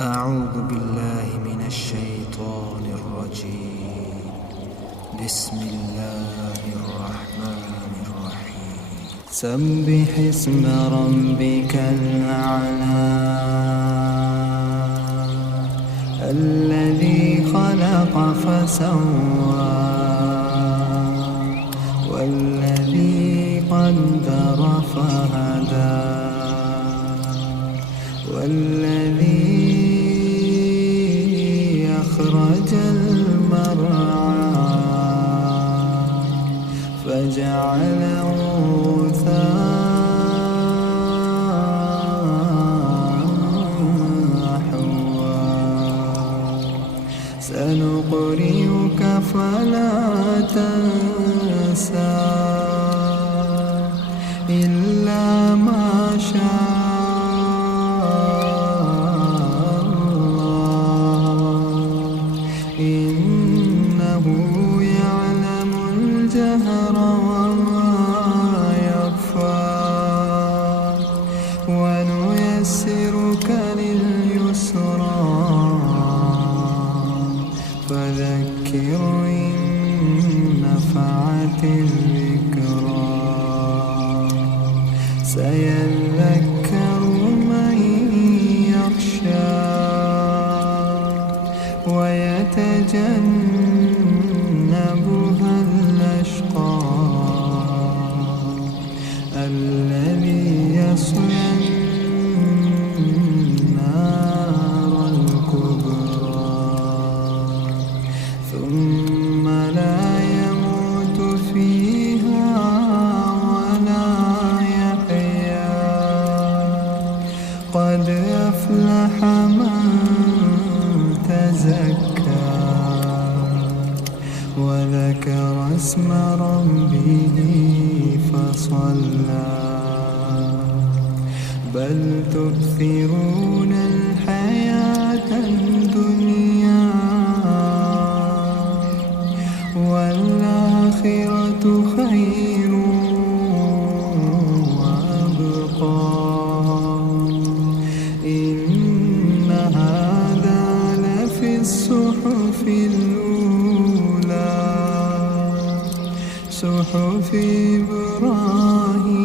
أعوذ بالله من الشيطان الرجيم. بسم الله الرحمن الرحيم. سبح اسم ربك الأعلى الذي خلق فسوى والذي قدر فهدى والذي أخرج المرعى فجعله غثاء أحوى سنقرئك فلا تنسى إلا ما شاء إنه يعلم الجهر وما يخفى ونيسرك لليسرى فذكر إن نفعت الذكرى سيذكر من يخشى ويتجنبها الأشقى الذي يصلى النار الكبرى ثم لا يموت فيها ولا يحيا قد أفلح من تزكى وذكر اسم ربه فصلى بل تؤثرون الحياة الدنيا والآخرة خير وأبقى إن هذا لفي الصحف الأولى صحف إبراهيم